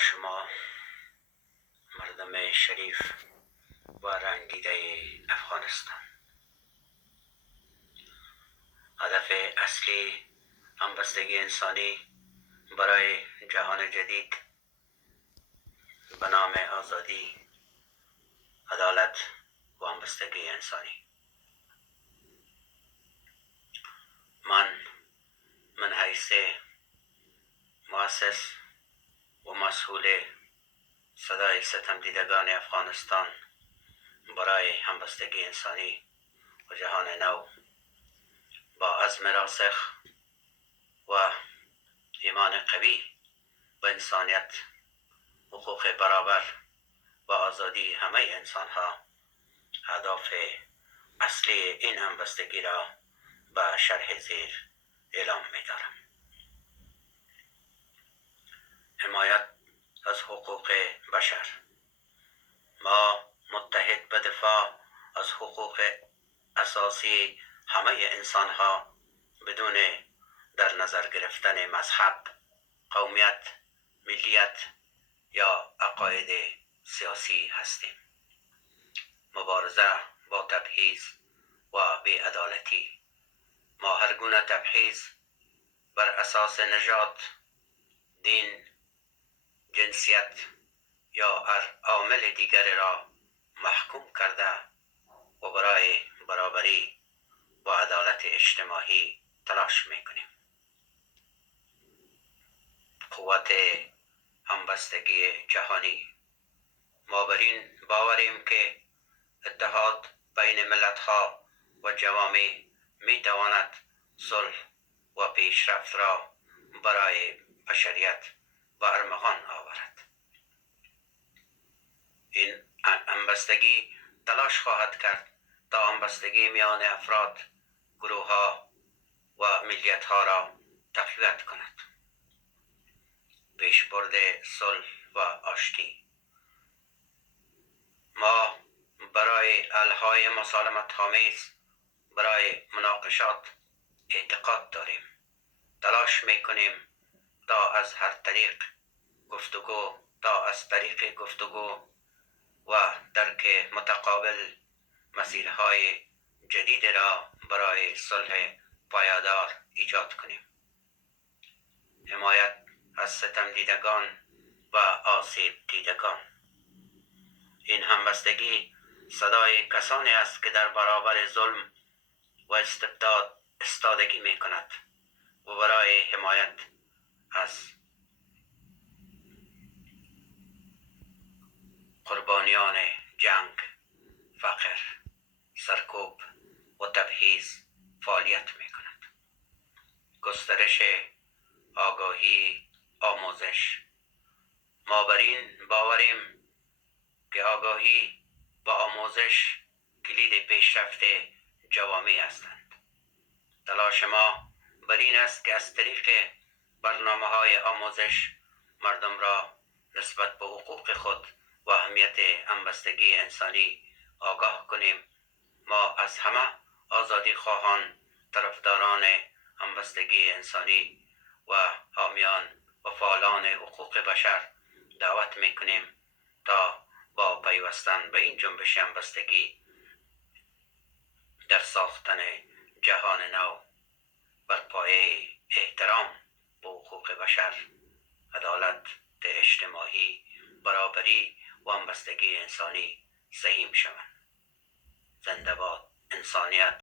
شما مردم شریف و رنگیده افغانستان، هدف اصلی همبستگی انسانی برای جهان جدید به نام آزادی، عدالت و همبستگی انسانی. من حیث مؤسس و مسئول صدای ستمدیدگان افغانستان برای همبستگی انسانی و جهان نو، با عزم راسخ و ایمان قوی به انسانیت، حقوق برابر و آزادی همه انسان ها، اهداف اصلی این همبستگی را به شرح زیر اعلام می دارم. حمایت از حقوق بشر. ما متحد به دفاع از حقوق اساسی همه انسان ها بدون در نظر گرفتن مذهب، قومیت، ملیت یا عقاید سیاسی هستیم. مبارزه با تبعیض و بی‌عدالتی. ما هر گونه تبعیض بر اساس نژاد، دین، جنسیت یا عامل دیگر را محکوم کرده و برای برابری و عدالت اجتماعی تلاش میکنیم. قوت همبستگی جهانی. ما بر این باوریم که اتحاد بین ملت‌ها و جوامع میتواند صلح و پیشرفت را برای بشریت به ارمغان آورد. این همبستگی تلاش خواهد کرد تا همبستگی میان افراد، گروه‌ها و ملیت‌ها را تقویت کند. پیشبرد صلح و آشتی. ما برای حل‌های مسالمت‌آمیز برای مناقشات اعتقاد داریم. تلاش میکنیم تا از طریق گفتگو و درک متقابل مسیرهای جدید را برای صلح پایدار ایجاد کنیم. حمایت از ستمدیدگان و آسیب دیدگان. این همبستگی صدای کسانی است که در برابر ظلم و استبداد ایستادگی می کند و برای حمایت از قربانیان جنگ، فقر، سرکوب و تبعیض فعالیت می کند. گسترش آگاهی، آموزش. ما بر این باوریم که آگاهی و آموزش کلید پیشرفت جوامع هستند. تلاش ما بر این است که از طریق برنامه‌های آموزش مردم را نسبت به حقوق خود و اهمیت همبستگی انسانی آگاه کنیم. ما از همه آزادی خواهان، طرفداران همبستگی انسانی و حامیان و فعالان حقوق بشر دعوت میکنیم تا با پیوستن به این جنبش همبستگی در ساختن جهان نو بر پایه احترام به حقوق بشر، عدالت اجتماعی، برابری و همبستگی انسانی سهیم شوند. زنده باد انسانیت